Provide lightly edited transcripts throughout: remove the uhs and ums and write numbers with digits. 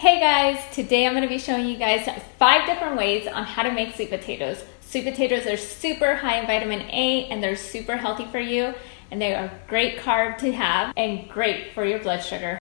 Hey guys, today I'm going to be showing you guys 5 different ways on how to make sweet potatoes. Sweet potatoes are super high in vitamin A and they're super healthy for you, and they are great carb to have and great for your blood sugar.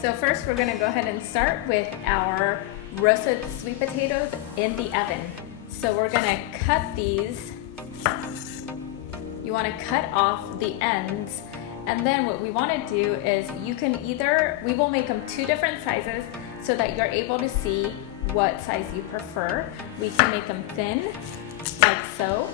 So first we're going to go ahead and start with our roasted sweet potatoes in the oven. So we're going to cut these. You want to cut off the ends. And then what we want to do is we will make them 2 different sizes so that you're able to see what size you prefer. We can make them thin, like so.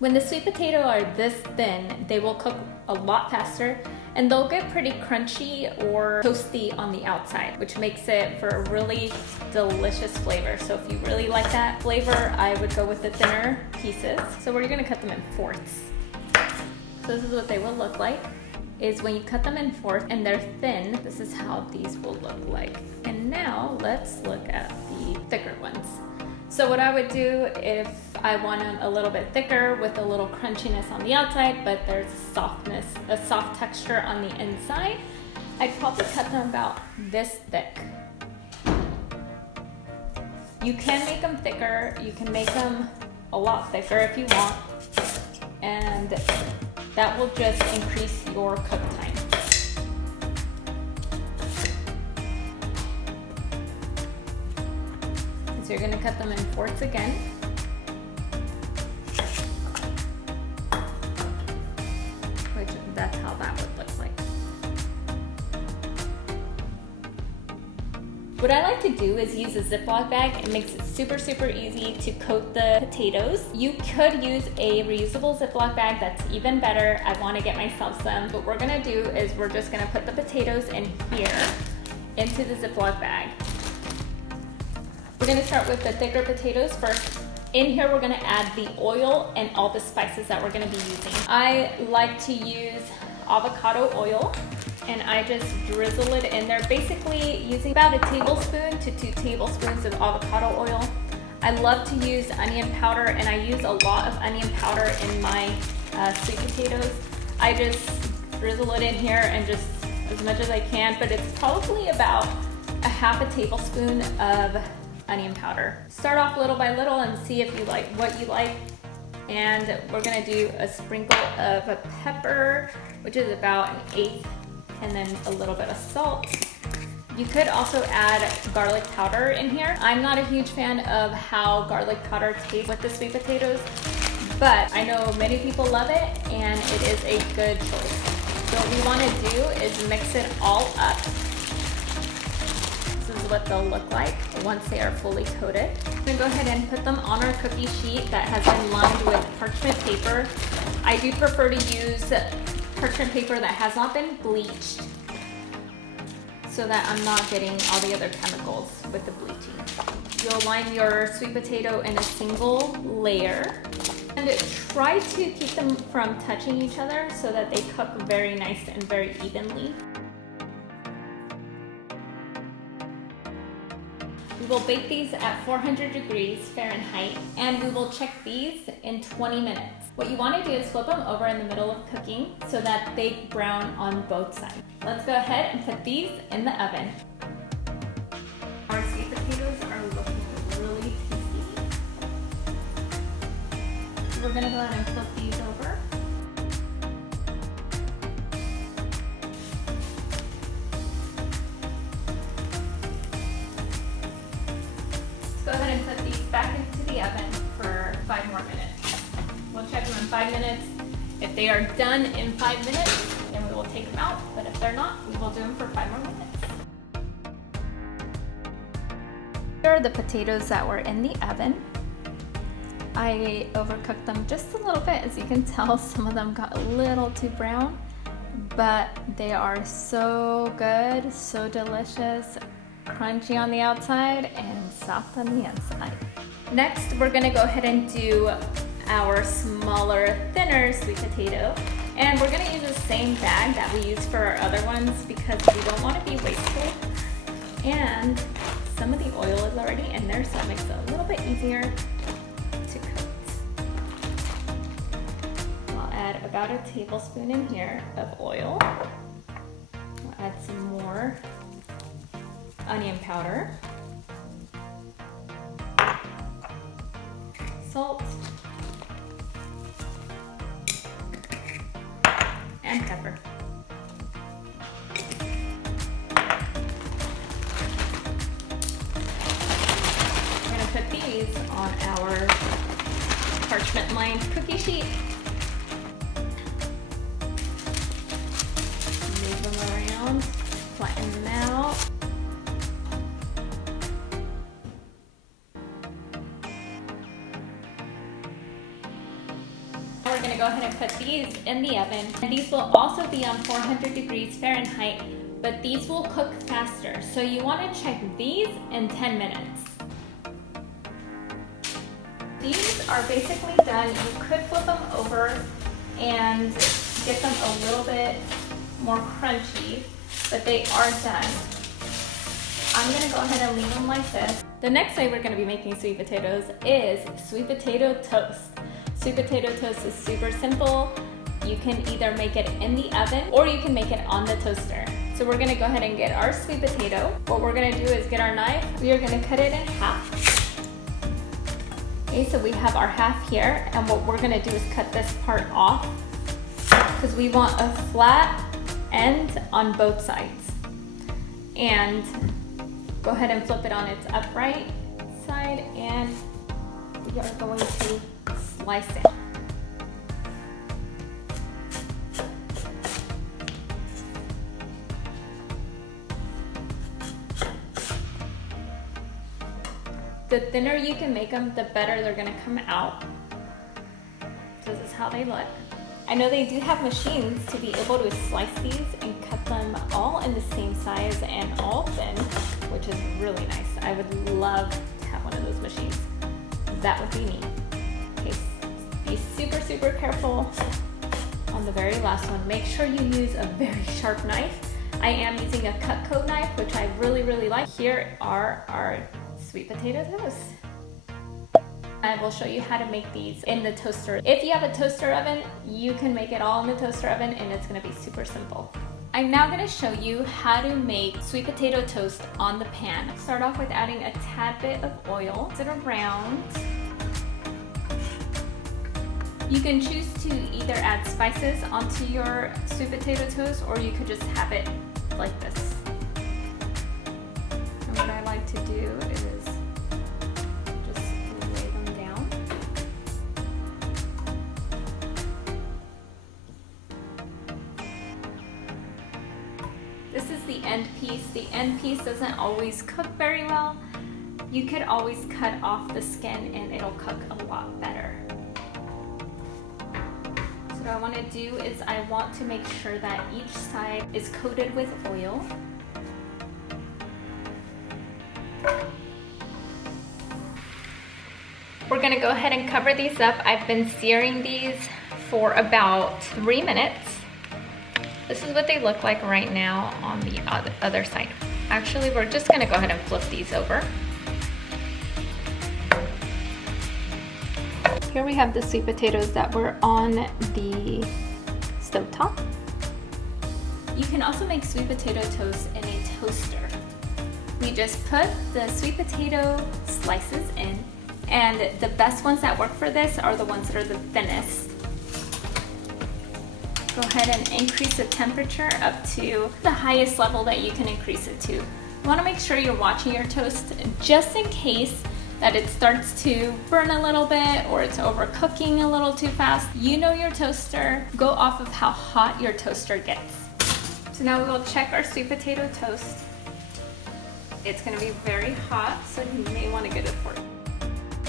When the sweet potato are this thin, they will cook a lot faster and they'll get pretty crunchy or toasty on the outside, which makes it for a really delicious flavor. So if you really like that flavor, I would go with the thinner pieces. So we're gonna cut them in fourths. So this is what they will look like, is when you cut them in fourths and they're thin, this is how these will look like. And now let's look at the thicker ones. So what I would do if I want them a little bit thicker with a little crunchiness on the outside, but there's a soft texture on the inside, I'd probably cut them about this thick. You can make them thicker, you can make them a lot thicker if you want, and that will just increase your cook time. So you're going to cut them in fourths again. That's how that would look like. What I like to do is use a Ziploc bag. It makes it super easy to coat the potatoes. You could use a reusable Ziploc bag, that's even better. I want to get myself some. What we're gonna do is we're just gonna put the potatoes in here into the Ziploc bag. We're gonna start with the thicker potatoes first. In here we're gonna add the oil and all the spices that we're gonna be using. I like to use avocado oil, and I just drizzle it in there, basically using about a tablespoon to 2 tablespoons of avocado oil. I love to use onion powder, and I use a lot of onion powder in my sweet potatoes. I just drizzle it in here and just as much as I can, but it's probably about a half a tablespoon of onion powder. Start off little by little and see if you like what you like. And we're gonna do a sprinkle of a pepper, which is about 1/8, and then a little bit of salt. You could also add garlic powder in here. I'm not a huge fan of how garlic powder tastes with the sweet potatoes, but I know many people love it and it is a good choice. So what we want to do is mix it all up. This is what they'll look like once they are fully coated. I'm gonna go ahead and put them on our cookie sheet that has been lined with parchment paper. I do prefer to use parchment paper that has not been bleached, so that I'm not getting all the other chemicals with the bleaching. You'll line your sweet potato in a single layer and try to keep them from touching each other so that they cook very nice and very evenly. We will bake these at 400 degrees Fahrenheit, and we will check these in 20 minutes. What you want to do is flip them over in the middle of cooking so that they brown on both sides. Let's go ahead and put these in the oven. Our sweet potatoes are looking really tasty. So we're going to go ahead and flip these over. Go ahead and put these back into the oven for 5 more minutes. We'll check them in 5 minutes. If they are done in 5 minutes, then we will take them out. But if they're not, we will do them for 5 more minutes. Here are the potatoes that were in the oven. I overcooked them just a little bit. As you can tell, some of them got a little too brown, but they are so good, so delicious. Crunchy on the outside and soft on the inside. Next, we're gonna go ahead and do our smaller, thinner sweet potato. And we're gonna use the same bag that we use for our other ones because we don't wanna be wasteful. And some of the oil is already in there, so it makes it a little bit easier to coat. I'll add a about a tablespoon in here of oil. I'll add some more onion powder, salt, and pepper. We're gonna put these on our parchment lined cookie sheet. Move them around, flatten them out. Now we're gonna go ahead and put these in the oven. And these will also be on 400 degrees Fahrenheit, but these will cook faster. So you wanna check these in 10 minutes. These are basically done. You could flip them over and get them a little bit more crunchy, but they are done. I'm gonna go ahead and leave them like this. The next way we're gonna be making sweet potatoes is sweet potato toast. Sweet potato toast is super simple. You can either make it in the oven or you can make it on the toaster. So we're gonna go ahead and get our sweet potato. What we're gonna do is get our knife. We are gonna cut it in half. Okay, so we have our half here, and what we're gonna do is cut this part off because we want a flat end on both sides. And go ahead and flip it on its upright side, and we are going to slice it. The thinner you can make them, the better they're gonna come out. So this is how they look. I know they do have machines to be able to slice these and cut them all in the same size and all thin, which is really nice. I would love to have one of those machines. That would be neat. Okay, be super, super careful on the very last one. Make sure you use a very sharp knife. I am using a Cutco knife, which I really, really like. Here are our sweet potato toast. I will show you how to make these in the toaster. If you have a toaster oven, you can make it all in the toaster oven and it's gonna be super simple. I'm now gonna show you how to make sweet potato toast on the pan. Start off with adding a tad bit of oil. Sit around. You can choose to either add spices onto your sweet potato toast or you could just have it like this. And what I like to do is just lay them down. This is the end piece. The end piece doesn't always cook very well. You could always cut off the skin and it'll cook a lot better. So what I want to do is I want to make sure that each side is coated with oil. We're gonna go ahead and cover these up. I've been searing these for about 3 minutes. This is what they look like right now on the other side. Actually, we're just gonna go ahead and flip these over. Here we have the sweet potatoes that were on the stovetop. You can also make sweet potato toast in a toaster. We just put the sweet potato slices in, and the best ones that work for this are the ones that are the thinnest. Go ahead and increase the temperature up to the highest level that you can increase it to. You want to make sure you're watching your toast just in case that it starts to burn a little bit or it's overcooking a little too fast. You know your toaster. Go off of how hot your toaster gets. So now we will check our sweet potato toast. It's going to be very hot, so you may want to get it for it.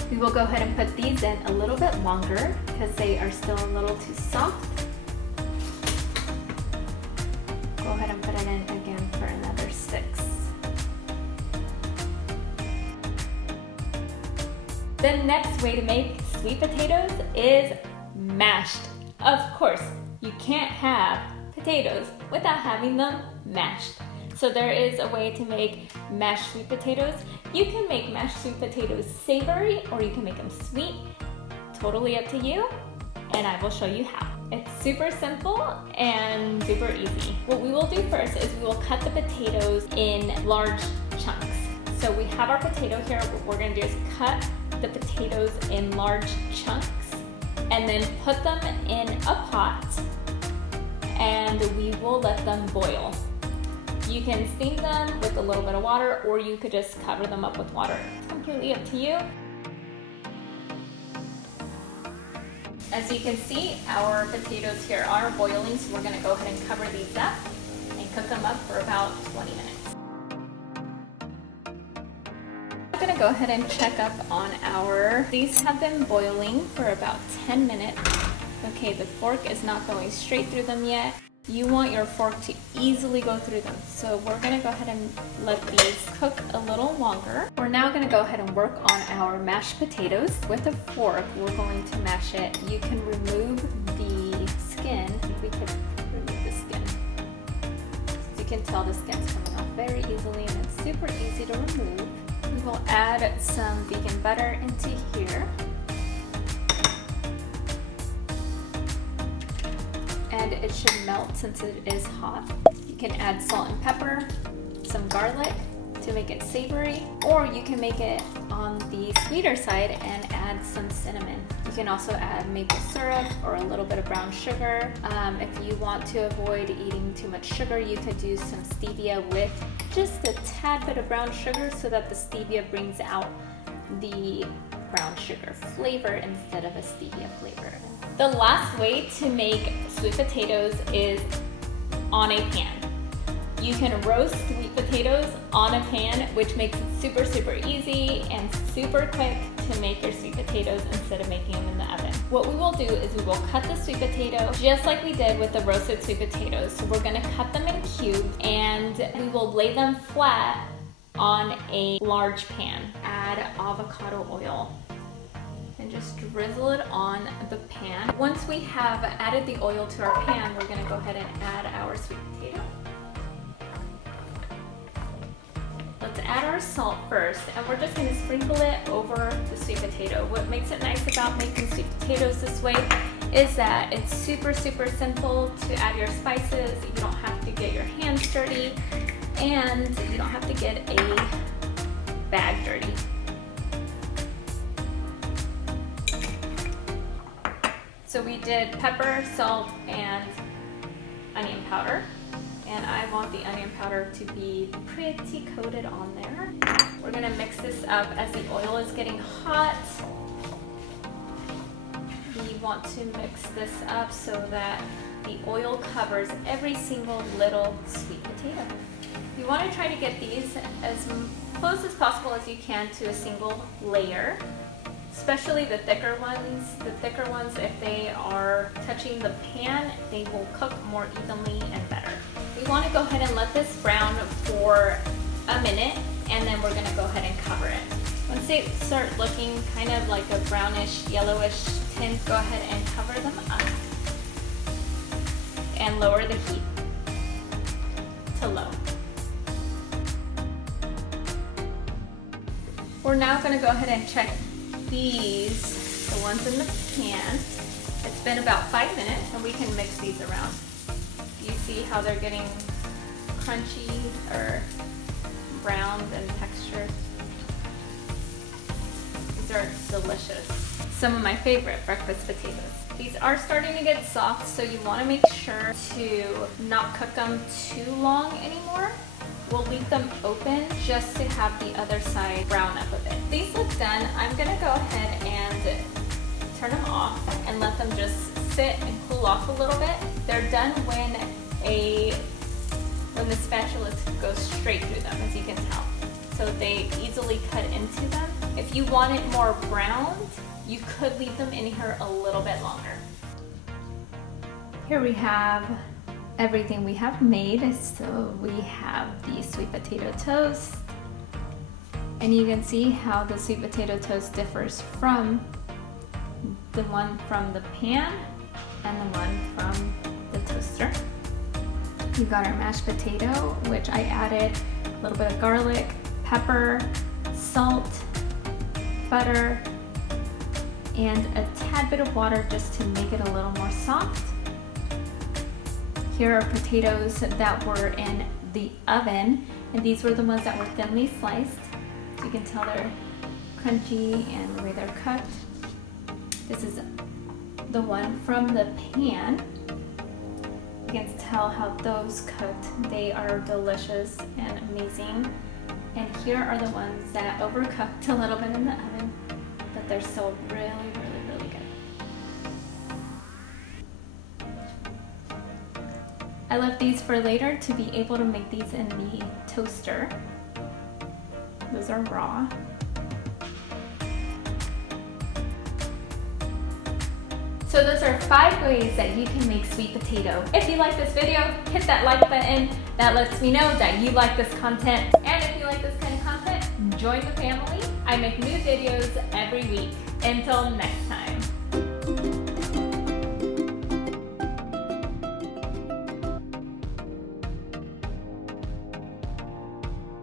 We will go ahead and put these in a little bit longer because they are still a little too soft. Go ahead and put it in again for another 6. The next way to make sweet potatoes is mashed. Of course, you can't have potatoes without having them mashed. So there is a way to make mashed sweet potatoes. You can make mashed sweet potatoes savory or you can make them sweet. Totally up to you, and I will show you how. It's super simple and super easy. What we will do first is we will cut the potatoes in large chunks. So we have our potato here. What we're gonna do is cut the potatoes in large chunks and then put them in a pot, and we will let them boil. You can steam them with a little bit of water, or you could just cover them up with water. It's completely up to you. As you can see, our potatoes here are boiling, so we're gonna go ahead and cover these up and cook them up for about 20 minutes. I'm gonna go ahead and check up on these have been boiling for about 10 minutes. Okay, the fork is not going straight through them yet. You want your fork to easily go through them. So we're gonna go ahead and let these cook a little longer. We're now gonna go ahead and work on our mashed potatoes. With a fork, we're going to mash it. You can remove the skin. We could remove the skin. As you can tell, the skin's coming off very easily, and it's super easy to remove. We will add some vegan butter into here. And it should melt since it is hot. You can add salt and pepper, some garlic to make it savory, or you can make it on the sweeter side and add some cinnamon. You can also add maple syrup or a little bit of brown sugar. If you want to avoid eating too much sugar, you could do some stevia with just a tad bit of brown sugar so that the stevia brings out the brown sugar flavor instead of a stevia flavor. The last way to make sweet potatoes is on a pan. You can roast sweet potatoes on a pan, which makes it super, super easy and super quick to make your sweet potatoes instead of making them in the oven. What we will do is we will cut the sweet potato just like we did with the roasted sweet potatoes. So we're gonna cut them in cubes and we will lay them flat on a large pan. Add avocado oil and just drizzle it on the pan. Once we have added the oil to our pan, we're gonna go ahead and add our sweet potato. Let's add our salt first, and we're just gonna sprinkle it over the sweet potato. What makes it nice about making sweet potatoes this way is that it's super, super simple to add your spices. You don't have to get your hands dirty, and you don't have to get a bag dirty. So we did pepper, salt, and onion powder. And I want the onion powder to be pretty coated on there. We're gonna mix this up as the oil is getting hot. We want to mix this up so that the oil covers every single little sweet potato. You wanna try to get these as close as possible as you can to a single layer. Especially the thicker ones. The thicker ones, if they are touching the pan, they will cook more evenly and better. We want to go ahead and let this brown for a minute, and then we're going to go ahead and cover it. Once they start looking kind of like a brownish, yellowish tint, go ahead and cover them up and lower the heat to low. We're now going to go ahead and check these, the ones in the pan. It's been about 5 minutes, and we can mix these around. You see how they're getting crunchy or browned in texture? These are delicious. Some of my favorite breakfast potatoes. These are starting to get soft, so you want to make sure to not cook them too long anymore. We'll leave them open just to have the other side brown up a bit. These look done. I'm gonna go ahead and turn them off and let them just sit and cool off a little bit. They're done when the spatula goes straight through them, as you can tell. So they easily cut into them. If you want it more browned, you could leave them in here a little bit longer. Here we have everything we have made. So we have the sweet potato toast, and you can see how the sweet potato toast differs from the one from the pan and the one from the toaster. We've got our mashed potato, which I added a little bit of garlic, pepper, salt, butter, and a tad bit of water just to make it a little more soft. here are potatoes that were in the oven, and these were the ones that were thinly sliced. So you can tell they're crunchy and the way they're cut. This is the one from the pan. You can tell how those cooked. They are delicious and amazing. And here are the ones that overcooked a little bit in the oven, but they're still really, really, really good. I left these for later to be able to make these in the toaster. Those are raw. So those are 5 ways that you can make sweet potato. If you like this video, hit that like button. That lets me know that you like this content. And if you like this kind of content, join the family. I make new videos every week. Until next time.